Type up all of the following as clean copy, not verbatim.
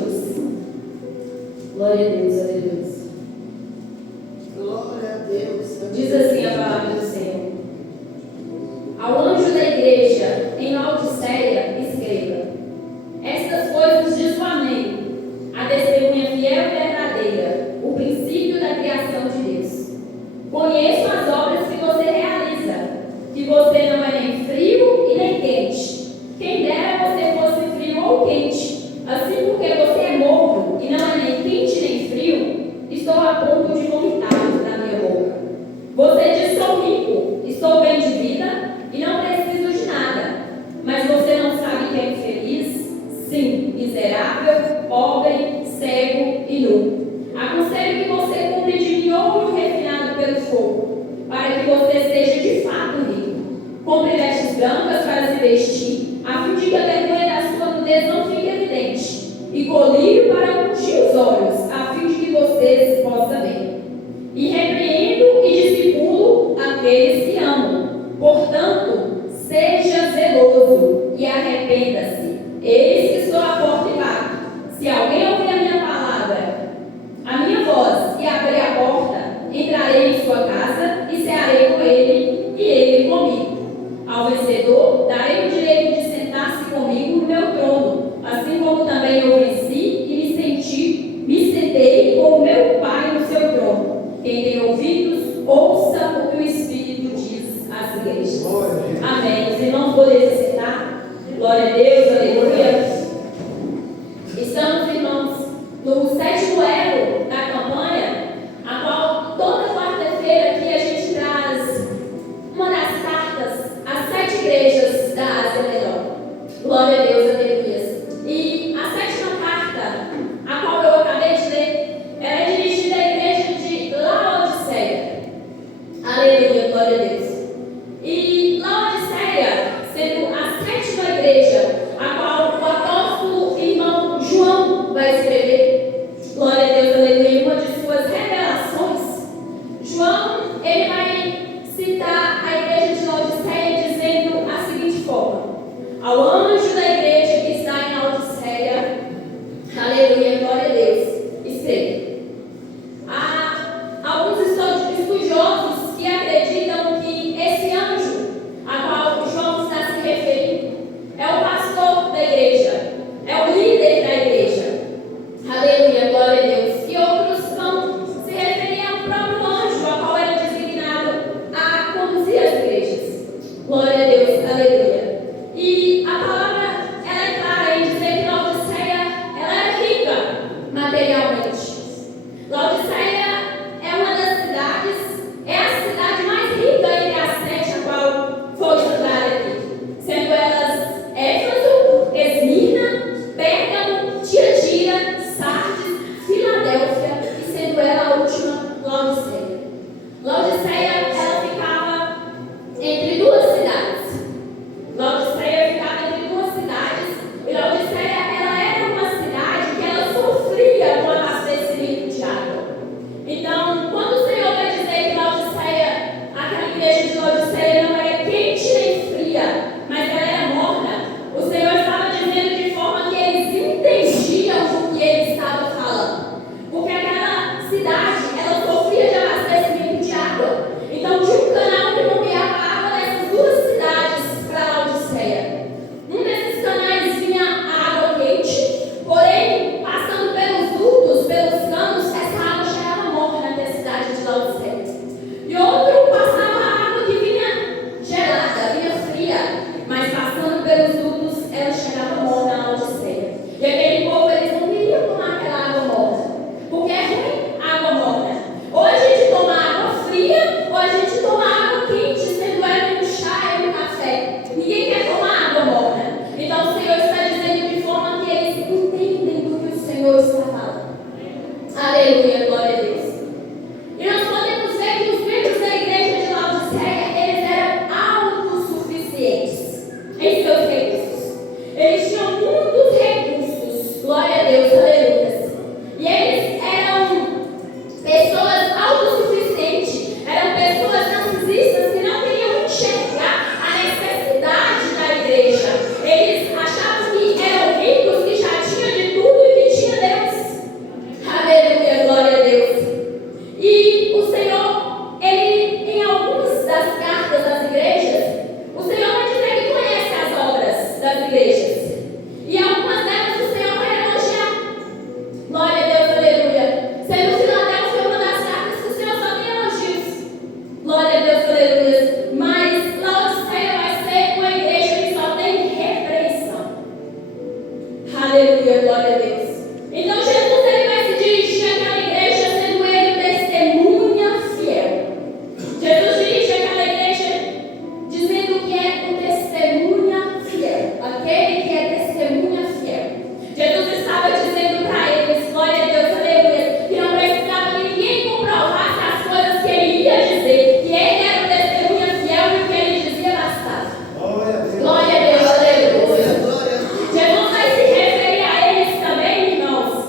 22. Glória a Deus, aleluia. Glória a Deus. Diz assim a palavra do Senhor: ao anjo da igreja em Laodiceia escreva: estas coisas diz o Amém, a testemunha fiel e verdadeira, o princípio da criação de Deus. Conheço as obras que você realiza, que você não é nem frio e nem quente. Quem dera você fosse frio ou quente. Assim, porque você é morno e não é nem quente nem frio, estou a ponto de vomitar na minha boca. Você diz: sou rico, estou bem de vida e não preciso de nada. Mas você não sabe que é infeliz? Sim, miserável, pobre, cego e nu. Aconselho que você compre de mim ouro refinado pelo fogo, para que você seja de fato rico. Compre vestes brancas para se vestir, a fim de que a vergonha da sua nudez não fique evidente, e colírio para ungir os olhos, a fim de que você se possa ver. E repreendo e discipulo aqueles que amam. Portanto, seja zeloso e arrependa-se. Eis que estou à porta e bato. Se alguém ouvir a minha palavra, a minha voz, e abrir a porta, entrarei em sua casa e cearei com ele e ele comigo. Ao vencedor, darei o direito de sentar-se comigo no meu trono, assim como também eu venci e me sentei com o meu Pai no seu trono. Quem tem ouvidos, ouça o que o Espírito diz às igrejas. Amém. Os irmãos podem se sentar? Glória a Deus, aleluia. Estamos, irmãos, no 7º elo da campanha, a qual toda quarta-feira aqui a gente traz uma das cartas às 7 igrejas da Ásia Menor. Glória a Deus, aleluia. E a 7ª carta, a qual eu acabei de ler, ela é dirigida à igreja de Laodiceia. Aleluia, glória a Deus. E Laodiceia, sendo a 7ª igreja, a qual o apóstolo irmão João vai escrever, glória a Deus, aleluia, uma de suas revelações, João, ele vai citar a igreja de Laodiceia dizendo a seguinte forma: ao anjo da igreja que está em Laodiceia, aleluia, glória a Deus, escreva. Há alguns estudiosos que acreditam que esse anjo a qual João está se referindo é o pastor da igreja, é o líder da igreja. Aleluia, glória a Deus. E outros vão se referir ao próprio anjo, a qual era designado a conduzir as igrejas. Glória a Deus, aleluia. E a palavra, ela é clara em dizer que Laodiceia, ela era rica materialmente. Laodiceia é uma das cidades, é a cidade mais rica entre as 7 a qual foi estudada aqui, sendo elas Éfeso, Esmirna, Pérgamo, Tiatira, Sardes, Filadélfia e sendo ela a última, Laodiceia. Laodiceia, ela ficava entre duas cidades. Laodiceia ficava entre duas cidades e Laodiceia, ela era uma cidade que ela sofria com abastecimento de água. Então, quando o Senhor vai dizer que Laodiceia, aquela igreja de Laodiceia não era quente nem fria, mas ela era morna, o Senhor estava dizendo de forma que eles entendiam o que ele estava falando. Porque aquela cidade, ela sofria de abastecimento de água. Então, tinha um canal que bombeava água nessas duas cidades para Laodiceia. Um desses canais vinha a água quente, porém, passando pelos dutos, pelos canos, essa água chegava morna até a cidade de Laodiceia. E outro passava a água que vinha gelada, vinha fria, mas passando pelos dutos, ela chegava morna a Laodiceia. E aquele povo, eles não queriam tomar aquela água morna, porque é ruim a água morna. Ou a gente toma água fria, ou a gente toma água quente, sendo ela um chá e um café. Ninguém quer tomar água morna. Então o Senhor está dizendo de forma que eles entendem do que o Senhor está falando. Aleluia, glória a Deus. E nós podemos ver que os membros da igreja de Laodiceia, eles eram autossuficientes em seus recursos. Eles tinham muitos recursos, glória a Deus, aleluia. E eles eram pessoas autossuficientes, eram pessoas narcisistas que não queriam enxergar a necessidade da igreja. Eles achavam que eram ricos, que já tinham de tudo e que tinha glória a Deus. Então Jesus ele vai se dirigir àquela igreja sendo ele testemunha fiel. Jesus dirige àquela igreja dizendo que é um testemunha fiel. Aquele que é testemunha fiel. Jesus estava dizendo para eles, glória a Deus, aleluia, que não precisava que ninguém comprovasse as coisas que ele ia dizer, que ele era o testemunha fiel e o que ele dizia bastava. Glória a Deus, aleluia. Jesus vai se referir a eles também, irmãos,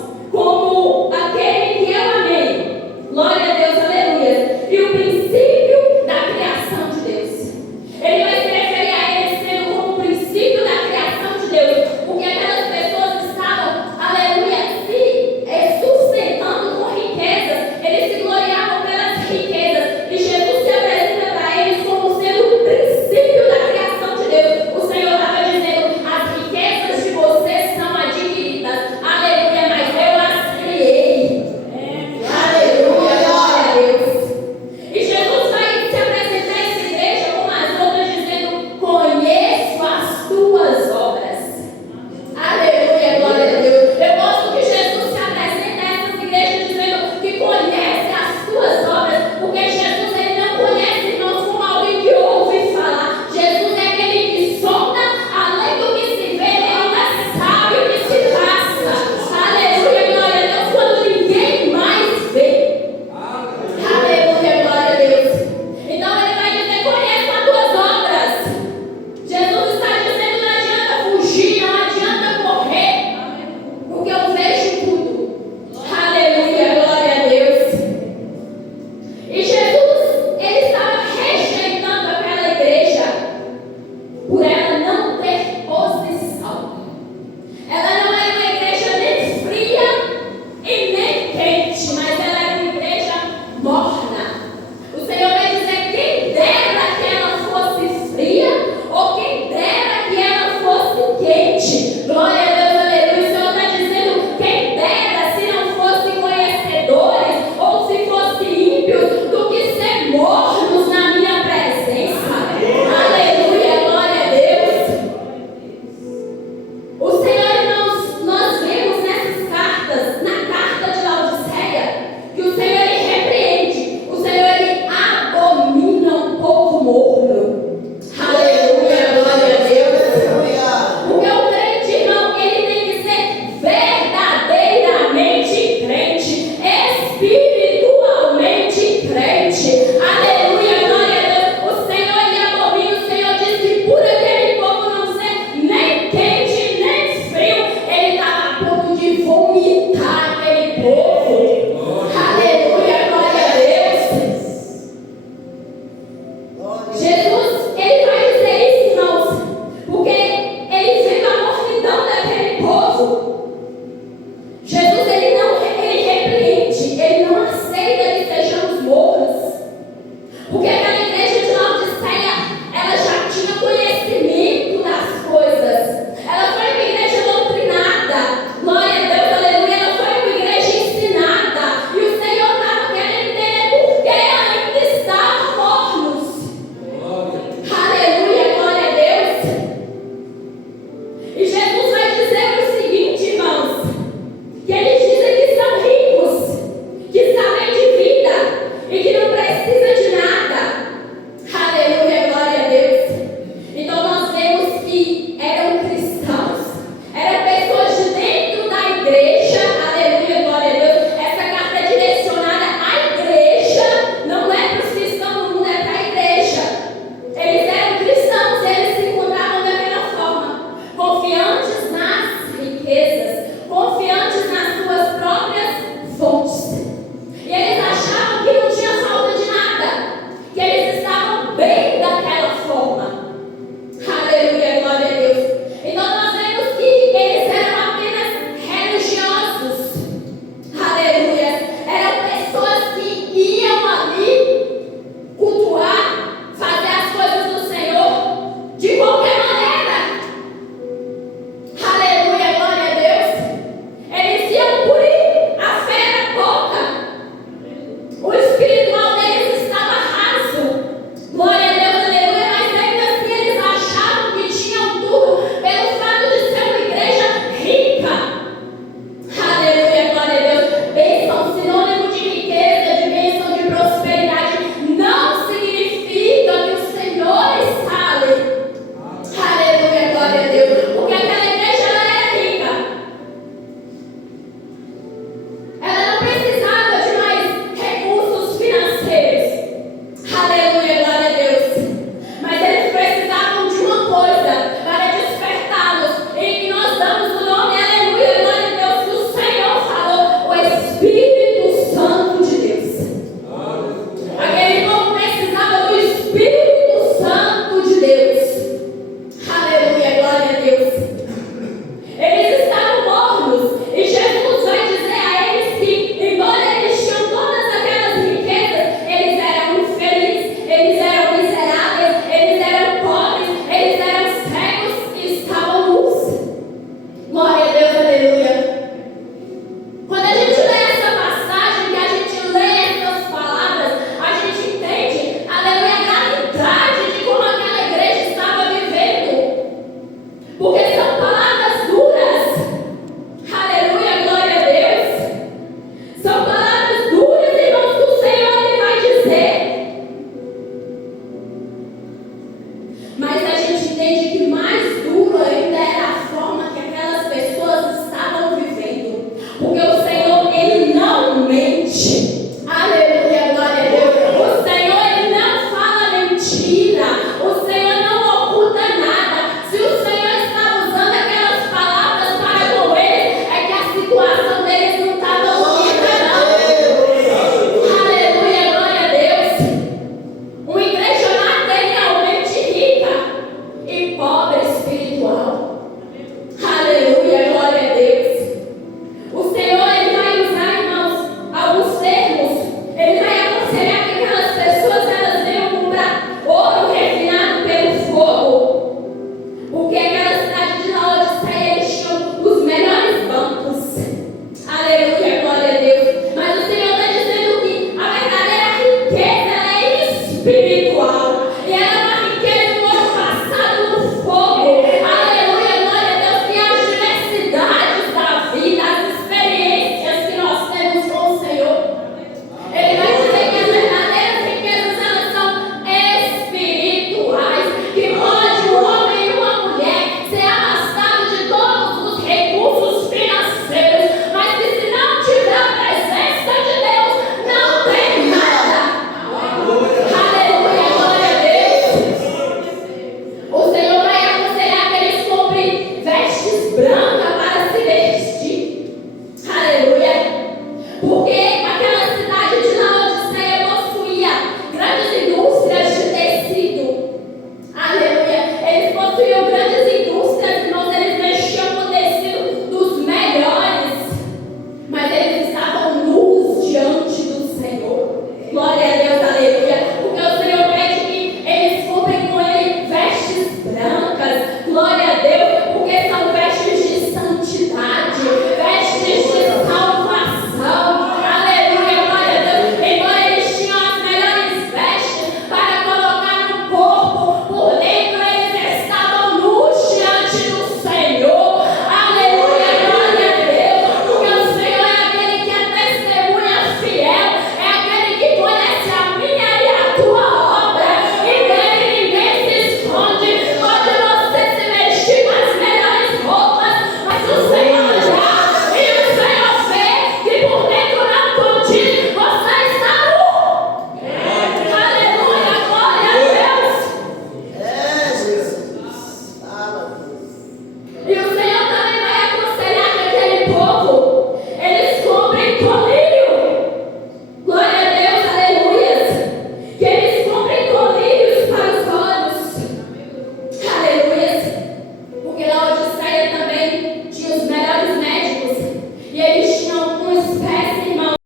Porque